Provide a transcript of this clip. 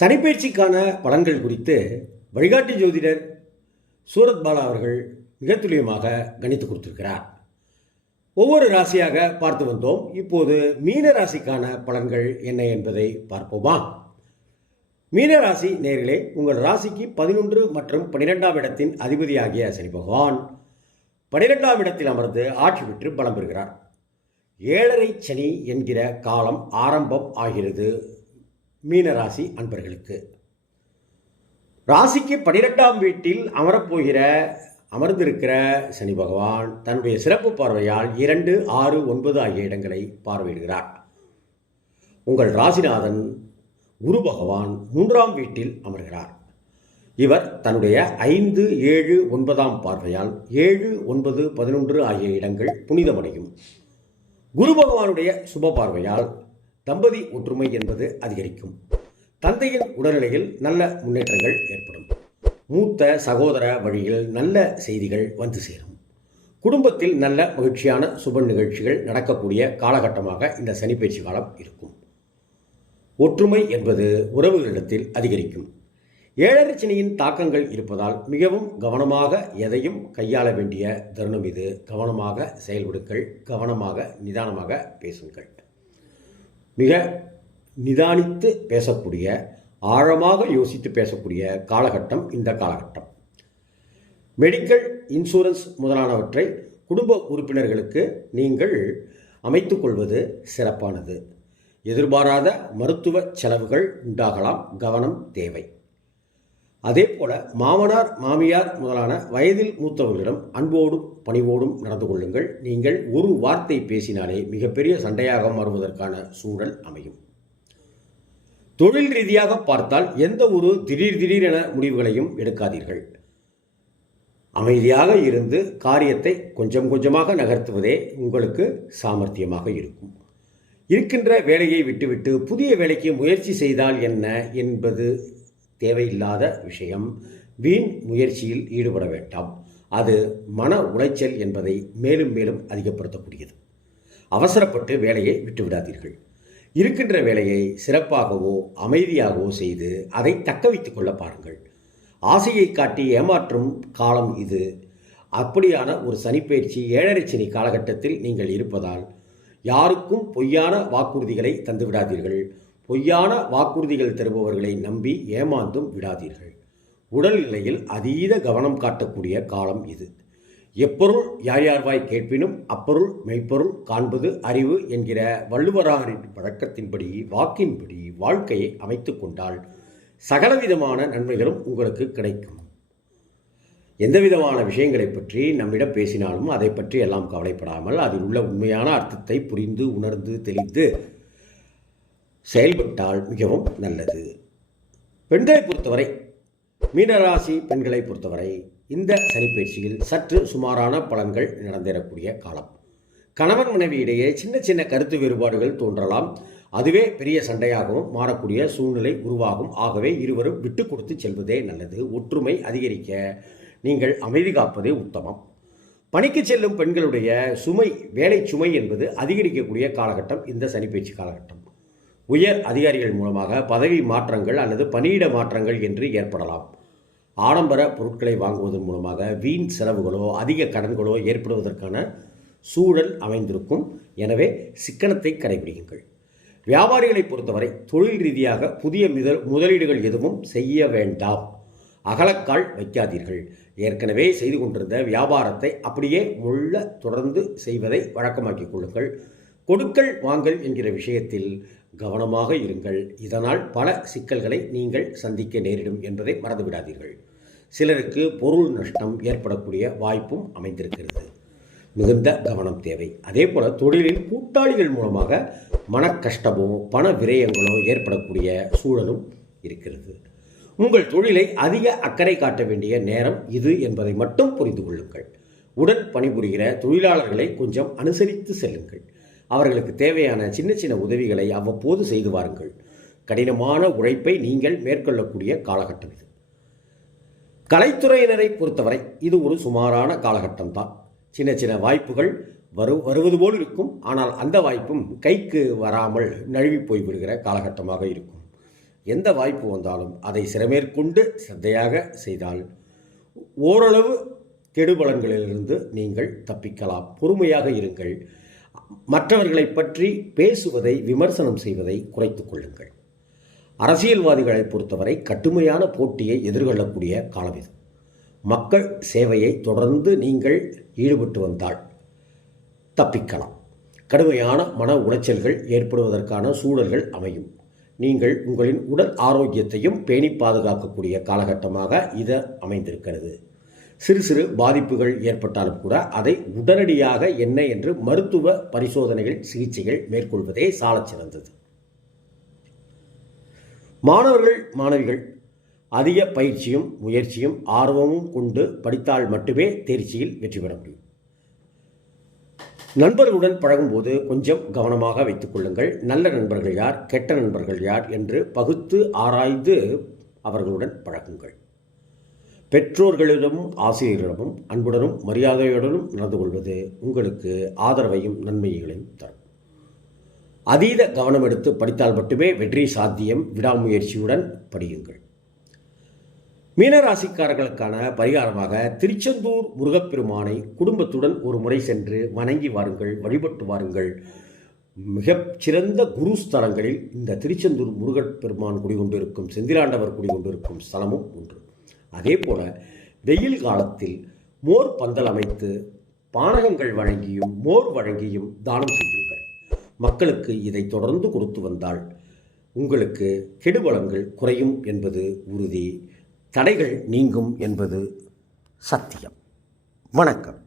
சனிப்பயிற்சிக்கான பலன்கள் குறித்து வழிகாட்டி ஜோதிடர் சூரத் பாலா அவர்கள் மிக துல்லியமாக கணித்து கொடுத்திருக்கிறார். ஒவ்வொரு ராசியாக பார்த்து வந்தோம். இப்போது மீன ராசிக்கான பலன்கள் என்ன என்பதை பார்ப்போமா? மீன ராசி நேயர்களே, உங்கள் ராசிக்கு 11 மற்றும் 12ஆம் இடத்தின் அதிபதியாகிய சனி பகவான் 12ஆம் இடத்தில் அமர்ந்து ஆட்சி பெற்று பலம் பெறுகிறார். 7.5 சனி என்கிற காலம் ஆரம்பம் ஆகிறது. மீனராசி அன்பர்களுக்கு ராசிக்கு 12ஆம் வீட்டில் அமர்ந்திருக்கிற சனி பகவான் தன்னுடைய சிறப்பு பார்வையால் 2, 6, 9 ஆகிய இடங்களை பார்வையிடுகிறார். உங்கள் ராசிநாதன் குரு பகவான் 3ஆம் வீட்டில் அமர்கிறார். இவர் தன்னுடைய 5, 7, 9ஆம் பார்வையால் 7, 9, 11 ஆகிய இடங்கள் புனிதமடையும். குரு பகவானுடைய சுப பார்வையால் தம்பதி ஒற்றுமை என்பது அதிகரிக்கும். தந்தையின் உடல்நிலையில் நல்ல முன்னேற்றங்கள் ஏற்படும். மூத்த சகோதர வழியில் நல்ல செய்திகள் வந்து சேரும். குடும்பத்தில் நல்ல மகிழ்ச்சியான சுப நிகழ்ச்சிகள் நடக்கக்கூடிய காலகட்டமாக இந்த சனிப்பெயர்ச்சி காலம் இருக்கும். ஒற்றுமை என்பது உறவுகளிடத்தில் அதிகரிக்கும். 7.5 சனியின் தாக்கங்கள் இருப்பதால் மிகவும் கவனமாக எதையும் கையாள வேண்டிய தருணம் இது. கவனமாக செயல்படுங்கள். கவனமாக நிதானமாக பேசுங்கள். மிக நிதானித்து பேசக்கூடிய, ஆழமாக யோசித்து பேசக்கூடிய காலகட்டம் இந்த காலகட்டம். மெடிக்கல் இன்சூரன்ஸ் முதலானவற்றை குடும்ப உறுப்பினர்களுக்கு நீங்கள் அமைத்துக் கொள்வது சிறப்பானது. எதிர்பாராத மருத்துவ செலவுகள் உண்டாகலாம். கவனம் தேவை. அதே போல மாமனார் மாமியார் முதலான வயதில் மூத்தவர்களிடம் அன்போடும் பணிவோடும் நடந்து கொள்ளுங்கள். நீங்கள் ஒரு வார்த்தை பேசினாலே மிகப்பெரிய சண்டையாக மாறுவதற்கான சூழல் அமையும். தொழில் ரீதியாக பார்த்தால் எந்த ஒரு திடீரென முடிவுகளையும் எடுக்காதீர்கள். அமைதியாக இருந்து காரியத்தை கொஞ்சம் கொஞ்சமாக நகர்த்துவதே உங்களுக்கு சாமர்த்தியமாக இருக்கும். இருக்கின்ற வேலையை விட்டுவிட்டு புதிய வேலைக்கு முயற்சி செய்தால் என்ன என்பது தேவையில்லாத விஷயம். வீண் முயற்சியில் ஈடுபட வேண்டாம். அது மன உளைச்சல் என்பதை மேலும் மேலும் அதிகப்படுத்தக்கூடியது. அவசரப்பட்டு வேலையை விட்டுவிடாதீர்கள். இருக்கின்ற வேலையை சிறப்பாகவோ அமைதியாகவோ செய்து அதை தக்க வைத்துக் கொள்ள பாருங்கள். ஆசையை காட்டி ஏமாற்றும் காலம் இது. அப்படியான ஒரு சனிப்பெயர்ச்சி 7.5 சனி காலகட்டத்தில் நீங்கள் இருப்பதால் யாருக்கும் பொய்யான வாக்குறுதிகளை தந்துவிடாதீர்கள். பொய்யான வாக்குறுதிகள் தருபவர்களை நம்பி ஏமாந்தும் விடாதீர்கள். உடல்நிலையில் அதீத கவனம் காட்டக்கூடிய காலம் இது. எப்பொருள் யார்வாய் கேட்பினும் அப்பொருள் மெய்ப்பொருள் காண்பது அறிவு என்கிற வள்ளுவராரின் வழக்கத்தின்படி வாக்கின்படி வாழ்க்கையை அமைத்து கொண்டால் சகலவிதமான நன்மைகளும் உங்களுக்கு கிடைக்கும். எந்தவிதமான விஷயங்களை பற்றி நம்மிடம் பேசினாலும் அதை பற்றி எல்லாம் கவலைப்படாமல் அதில் உள்ள உண்மையான அர்த்தத்தை புரிந்து உணர்ந்து தெளித்து செயல்பட்டால் மிகவும் நல்லது. பெண்களை பொறுத்தவரை, மீனராசி பெண்களை பொறுத்தவரை இந்த சனிப்பெயர்ச்சியில் சற்று சுமாரான பலன்கள் நடந்தேறக்கூடிய காலம். கணவன் மனைவி இடையே சின்ன கருத்து வேறுபாடுகள் தோன்றலாம். அதுவே பெரிய சண்டையாகவும் மாறக்கூடிய சூழ்நிலை உருவாகும். ஆகவே இருவரும் விட்டு கொடுத்து செல்வதே நல்லது. ஒற்றுமை அதிகரிக்க நீங்கள் அமைதி காப்பதே உத்தமம். பணிக்கு செல்லும் பெண்களுடைய வேலை சுமை என்பது அதிகரிக்கக்கூடிய காலகட்டம் இந்த சனிப்பெயர்ச்சி காலகட்டம். உயர் அதிகாரிகள் மூலமாக பதவி மாற்றங்கள் அல்லது பணியிட மாற்றங்கள் என்று ஏற்படலாம். ஆடம்பர பொருட்களை வாங்குவதன் மூலமாக வீண் செலவுகளோ அதிக கடன்களோ ஏற்படுவதற்கான சூழல் அமைந்திருக்கும். எனவே சிக்கனத்தை கடைபிடியுங்கள். வியாபாரிகளை பொறுத்தவரை தொழில் ரீதியாக புதிய முதலீடுகள் எதுவும் செய்ய வேண்டாம். அகலக்கால் வைக்காதீர்கள். ஏற்கனவே செய்து கொண்டிருந்த வியாபாரத்தை அப்படியே தொடர்ந்து செய்வதை வழக்கமாக்கிக் கொள்ளுங்கள். கொடுக்கல் வாங்கல் என்கிற விஷயத்தில் கவனமாக இருங்கள். இதனால் பல சிக்கல்களை நீங்கள் சந்திக்க நேரிடும் என்பதை மறந்துவிடாதீர்கள். சிலருக்கு பொருள் நஷ்டம் ஏற்படக்கூடிய வாய்ப்பும் அமைந்திருக்கிறது. மிகுந்த கவனம் தேவை. அதே போல தொழிலில் கூட்டாளிகள் மூலமாக மன கஷ்டமோ பண விரயங்களோ ஏற்படக்கூடிய சூழலும் இருக்கிறது. உங்கள் தொழிலை அதிக அக்கறை காட்ட வேண்டிய நேரம் இது என்பதை மட்டும் புரிந்து கொள்ளுங்கள். உடன் பணிபுரிகிற தொழிலாளர்களை கொஞ்சம் அனுசரித்து செல்லுங்கள். அவர்களுக்கு தேவையான சின்ன உதவிகளை அவ்வப்போது செய்து வாருங்கள். கடினமான உழைப்பை நீங்கள் மேற்கொள்ளக்கூடிய காலகட்டம் இது. கலைத்துறையினரை பொறுத்தவரை இது ஒரு சுமாரான காலகட்டம்தான். சின்ன வாய்ப்புகள் வருவது போல் இருக்கும். ஆனால் அந்த வாய்ப்பும் கைக்கு வராமல் நழுவி போய்விடுகிற காலகட்டமாக இருக்கும். எந்த வாய்ப்பு வந்தாலும் அதை சிறமேற்கொண்டு சிரத்தையாக செய்தால் ஓரளவு கெடுபலன்களிலிருந்து நீங்கள் தப்பிக்கலாம். பொறுமையாக இருங்கள். மற்றவர்களை பற்றி பேசுவதை, விமர்சனம் செய்வதை குறைத்துக் கொள்ளுங்கள். அரசியல்வாதிகளை பொறுத்தவரை கடுமையான போட்டியை எதிர்கொள்ளக்கூடிய காலம் இது. மக்கள் சேவையை தொடர்ந்து நீங்கள் ஈடுபட்டு வந்தால் தப்பிக்கலாம். கடுமையான மன உளைச்சல்கள் ஏற்படுவதற்கான சூழல்கள் அமையும். நீங்கள் உங்களின் உடல் ஆரோக்கியத்தையும் பேணி பாதுகாக்கக்கூடிய காலகட்டமாக இது அமைந்திருக்கிறது. சிறு சிறு பாதிப்புகள் ஏற்பட்டாலும் கூட அதை உடனடியாக என்ன என்று மருத்துவ பரிசோதனைகள், சிகிச்சைகள் மேற்கொள்வதே சாலச் சிறந்தது. மாணவர்கள், மாணவிகள் அதிக பயிற்சியும் முயற்சியும் ஆர்வமும் கொண்டு படித்தால் மட்டுமே தேர்ச்சியில் வெற்றி பெற முடியும். நண்பர்களுடன் பழகும்போது கொஞ்சம் கவனமாக வைத்துக் கொள்ளுங்கள். நல்ல நண்பர்கள் யார், கெட்ட நண்பர்கள் யார் என்று பகுத்து ஆராய்ந்து அவர்களுடன் பழகுங்கள். பெற்றோர்களிடமும் ஆசிரியர்களிடமும் அன்புடனும் மரியாதையுடனும் நடந்து கொள்வது உங்களுக்கு ஆதரவையும் நன்மைகளையும் தரும். அதீத கவனம் எடுத்து படித்தால் மட்டுமே வெற்றி சாத்தியம். விடாமுயற்சியுடன் படியுங்கள். மீனராசிக்காரர்களுக்கான பரிகாரமாக திருச்செந்தூர் முருகப்பெருமானை குடும்பத்துடன் ஒரு முறை சென்று வணங்கி வாருங்கள், வழிபட்டு வாருங்கள். மிகச்சிறந்த குருஸ்தலங்களில் இந்த திருச்செந்தூர் முருகப்பெருமான் குடிகொண்டிருக்கும், செந்திலாண்டவர் குடிகொண்டிருக்கும் ஸ்தலமும் ஒன்று. அதே போல வெயில் காலத்தில் மோர் பந்தல் அமைத்து பானகங்கள் வழங்கியும் மோர் வழங்கியும் தானம் செய்யுங்கள். மக்களுக்கு இதை தொடர்ந்து கொடுத்து வந்தால் உங்களுக்கு கெடுபலங்கள் குறையும் என்பது உறுதி. தடைகள் நீங்கும் என்பது சத்தியம். வணக்கம்.